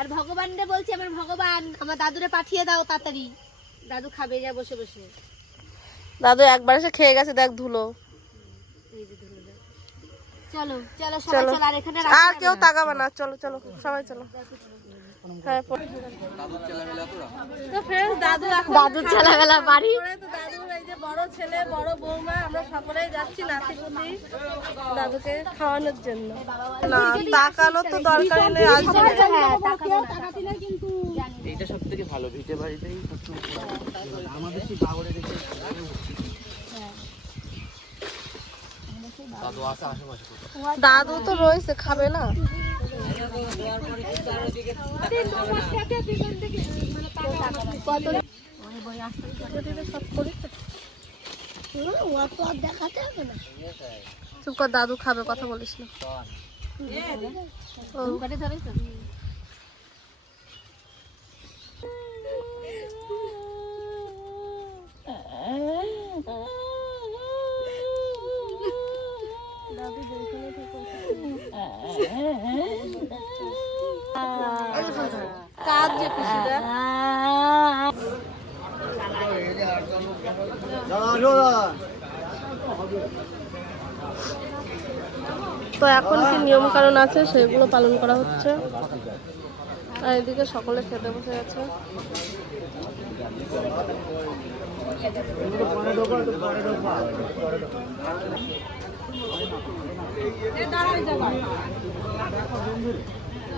আর ভগবানরে বলছি আমার ভগবান আমার দাদুরে পাঠিয়ে দাও তাড়াতাড়ি। দাদু খাবে যা বসে বসে। দাদু একবার এসে খেয়ে গেছে দেখ ধুলো। চলো চলো সবাই চলো। চলো আর এখানে আর কেউ তাকাবে না। চলো চলো সবাই চলো। হ্যাঁ পরে। তো ফ্রেন্ডস দাদু এখন দাদুর ছেলেবেলা বাড়ি। করে তো দাদুর এই যে বড় ছেলে বড় বৌমা আমরা সকলেই যাচ্ছি নাতিপুতি দাদুকে খাওয়ানোর জন্য। না তো দরকার নেই হ্যাঁ। এইটা সব থেকে ভালো ভিটে বাড়িতেই আমাদের সেই বাগড়ে দেখে দাদু আসে আশেপাশে। দাদু তো রয়েছে খাবে না। চুপ কর দাদু খাবে কথা বলিস না। ও, দোকানে ধরেছো? কাজ যে খুশিটা। তো এখন কি নিয়ম কারণ আছে? সেগুলো পালন করা হচ্ছে। আর এদিকে সকলে খেতে বসে গেছে।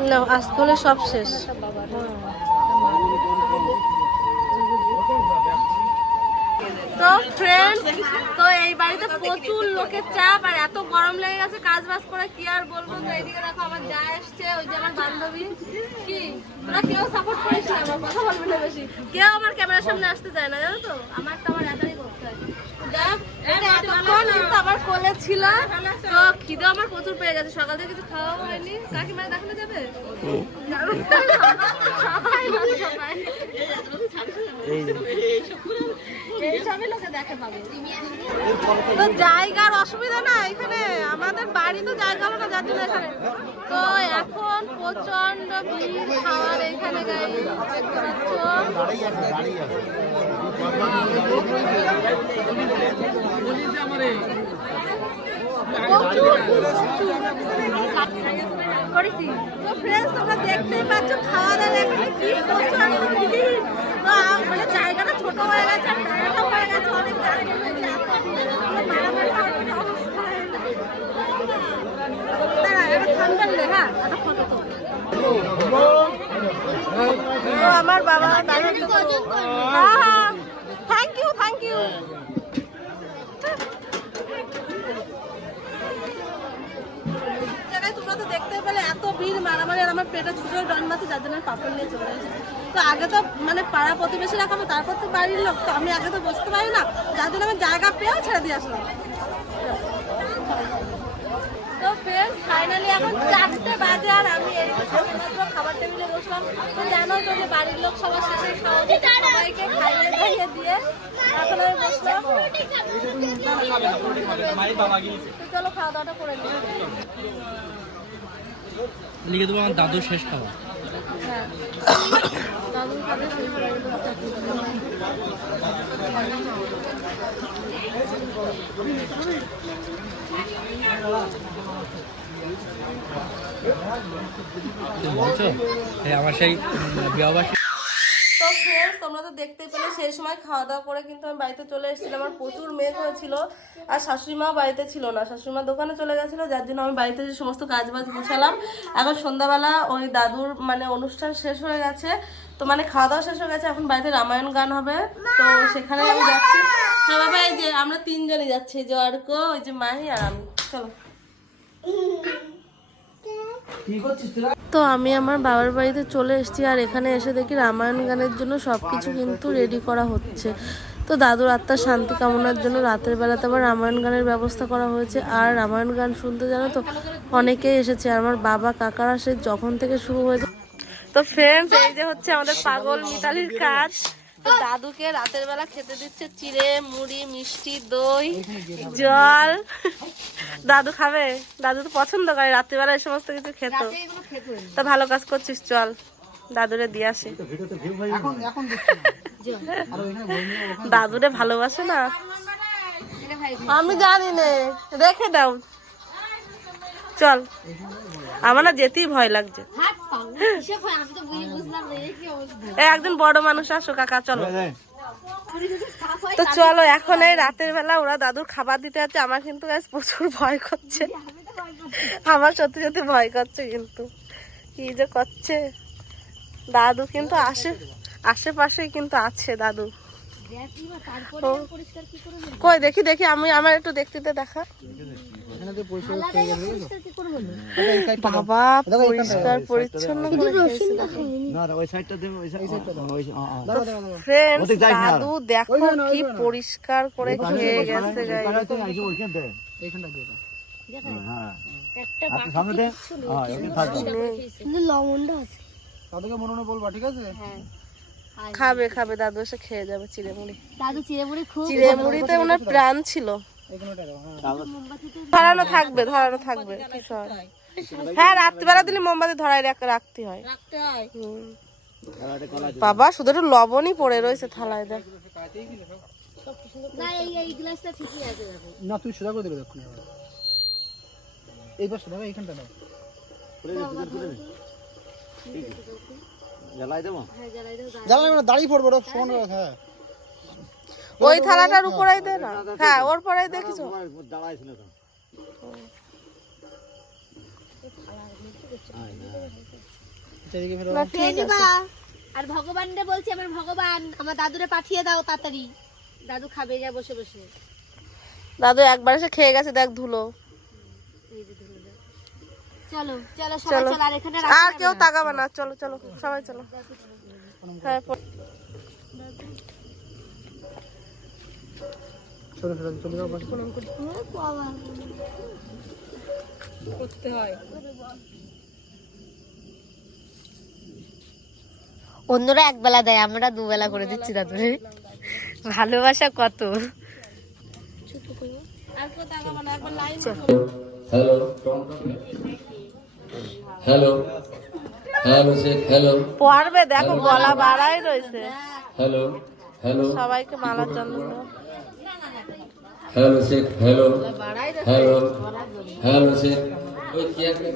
না আজকে সব শেষ। তো ফ্রেন্ডস তো এই বাড়িতে প্রচুর লোকের চাপ আর এত গরম লেগে গেছে কাজ বাজ করে কি আর বলব? তো এইদিকে দেখো আমার যা এসছে ওই যে আমার বান্ধবী। কি? তোরা কেউ সাপোর্ট করিস না আমার কথা বলবি না বেশি। কেউ আমার ক্যামেরার সামনে আসতে চায় না জানো তো? আমারটা আমার একাই করতে হয়। যাক, এটা এতক্ষণ কিন্তু আমার কোলে ছিল। তো খিদে আমার প্রচুর পেয়ে গেছে। সকাল থেকে কিছু খাওয়া হয়নি। কাকিমা দেখানো যাবে? সবাই সবাই। তো জায়গার অসুবিধা না, এখানে আমাদের বাড়ি তো জায়গা না যার জন্য এখানে। তো এখন প্রচণ্ড ভিড়, খাওয়ার এখানে দেখতেই পাচ্ছ, খাওয়া দাওয়া এখানে কি প্রচণ্ড ভিড় তো আম- মানে জায়গাটা ছোট হয়ে গেছে আর জায়গাটা হয়ে গেছে অনেক জায়গা হয়েছে এত ভিড়, পুরো মারামারি হওয়ার মতো অবস্থা হয়ে গেছে। দাঁড়া, একটা ঠান্ডা লে, হ্যাঁ, একটা ফটো তোল। তো আমার বাবা থ্যাংক ইউ থ্যাংক ইউ তোমরা তো দেখতে পেলে, এত ভিড়, মারামারি, আর আমার পেটে ছুটো ডান মাথে যার জন্য আমি পাপড় নিয়ে চলে এসেছি। তো আগে তো মানে পাড়া প্রতিবেশীরা খাব তারপর তো বাড়ির লোক। তো আমি আগে তো বসতে পারি না, যার জন্য আমি জায়গা পেয়েও ছেড়ে দিয়ে আসলাম। ফাইনালি এখন চারটে বাজে আর আমি এই খাবার টেবিলে বসলাম। তো জানো তো যে বাড়ির লোক সবার শেষে খাওয়া সবাইকে খাইয়ে খাইয়ে দিয়ে এখন আমি বসলাম। তো চলো খাওয়া দাওয়াটা করে নিই। লিখে দেবো আমার দাদুর শেষ খাওয়া হ্যাঁ কাছে শেষ হয়ে গেল। তুমি তো তোমরা তো দেখতেই পেলে, সেই সময় খাওয়া দাওয়া করে কিন্তু আমি বাড়িতে চলে এসেছিলাম। আমার প্রচুর মেঘ আর বাড়িতে ছিল না। দোকানে চলে গেছিল, যার জন্য আমি বাড়িতে যে সমস্ত কাজ বাজ এখন সন্ধ্যাবেলা ওই দাদুর মানে অনুষ্ঠান শেষ হয়ে গেছে। তো মানে খাওয়া দাওয়া শেষ হয়ে গেছে, এখন বাড়িতে রামায়ণ গান হবে। তো সেখানে আমি যাচ্ছি। হ্যাঁ বাবা, এই যে আমরা তিনজনই যাচ্ছি যে অর্ক ওই যে মাহি, আর আমি। চলো। তো আমি আমার বাবার বাড়িতে চলে এসেছি আর এখানে এসে দেখি রামায়ণ গানের জন্য সব কিছু কিন্তু রেডি করা হচ্ছে। তো দাদুর আত্মার শান্তি কামনার জন্য রাতের বেলাতে আবার রামায়ণ গানের ব্যবস্থা করা হয়েছে। আর রামায়ণ গান শুনতে জানো তো, অনেকেই এসেছে। আমার বাবা, কাকারা সে যখন থেকে শুরু হয়েছে। তো ফ্রেন্ডস এই যে হচ্ছে আমাদের পাগল মিতালির কাজ। তো দাদুকে রাতের বেলা খেতে দিচ্ছে চিড়ে মুড়ি মিষ্টি দই জল। দাদু খাবে? দাদু তো পছন্দ করে রাত্রিবেলা এই সমস্ত কিছু খেত। তা ভালো কাজ করছিস চল। দাদুরে দিয়ে আসি। দাদুরে ভালোবাসে না? আমি জানি নে। রেখে দাও। চল। আমার না যেতেই ভয় লাগছে। একজন বড় মানুষ আসো কাকা চলো। হয় তো চলো এখন এই রাতের বেলা ওরা দাদুর খাবার দিতে আছে আমার কিন্তু প্রচুর ভয় করছে। আমার সত্যি সত্যি ভয় করছে কিন্তু। কি যে করছে? দাদু কিন্তু আশে আশেপাশেই কিন্তু আছে দাদু। কই দেখি দেখি আমি আমার একটু দেখতে দেখা। হলো? বাবা পরিষ্কার পরিচ্ছন্ন করে খেয়েছে দেখো। না ওই সাইডটা দেবে ওই সাইডটা ওই ফ্রেন্ডস ওদিক যাই না। দাদু দেখো কি পরিষ্কার করে খেয়ে গেছে গাইস হ্যাঁ হ্যাঁ। কিন্তু লবণটা আছে। তাদেরকে মনে মনে বলবা ঠিক আছে? হ্যাঁ। খাবে খাবে দাদু এসে খেয়ে যাবে চিড়ে মুড়ি দাদু চিড়ে মুড়ি খুব চিড়ে মুড়িতে ওনার প্রাণ ছিল। এখানে টাকা হ্যাঁ মোমবাতিতে ধরানো থাকবে ধরানো থাকবে কিছু হয় হ্যাঁ রাত্রিবেলা দিলে মোমবাতি ধরাই রাখ- রাখতে হয়। বাবা শুধু একটু লবণই পড়ে রয়েছে থালায় দেখ। না এই এই গ্লাসটা ঠিকই আছে দেখো না তুই সোজা করে দেবে দেখুন এই পাশে এইখানটা দাও। জ্বালাই দেবো? হ্যাঁ জ্বালাই মানে দাঁড়িয়ে পড়বে ওটা সমান হ্যাঁ। ওই থালাটার উপরেই দে না। হ্যাঁ ওর পরে দে কিছু দাঁড়াইছিল তো। আর ভগবানরে বলছি আমার ভগবান আমার দাদুরে পাঠিয়ে দাও তাড়াতাড়ি। দাদু খাবে যা বসে বসে। দাদু একবার এসে খেয়ে গেছে দেখ ধুলো। এই যে। চলো চলো চলো। চলো আর এখানে আর কেউ তাকাবে না চলো চলো সবাই চলো। হ্যাঁ প- সরে সরে চলে যাও পাশে অন্যরা এক বেলা দেয় আমরা দুবেলা করে দিচ্ছি দাদুরে ভালোবাসা কত? হ্যালো হ্যালো সে হ্যালো পড়বে দেখো গলা বাড়াই রয়েছে। হ্যালো হ্যালো সবাইকে মালার জন্য। হ্যালো সে হ্যালো হ্যালো হ্যালো সে ওই কি আছে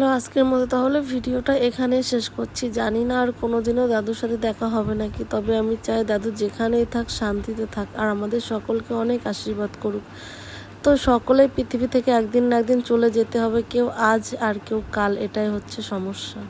চলো আজকের মতো, তাহলে ভিডিওটা এখানে শেষ করছি। জানি না আর কোনোদিনও দাদুর সাথে দেখা হবে নাকি, তবে আমি চাই দাদু যেখানেই থাক, শান্তিতে থাক, আর আমাদের সকলকে অনেক আশীর্বাদ করুক। তো সকলে পৃথিবী থেকে একদিন না একদিন চলে যেতে হবে, কেউ আজ আর কেউ কাল, এটাই হচ্ছে সমস্যা।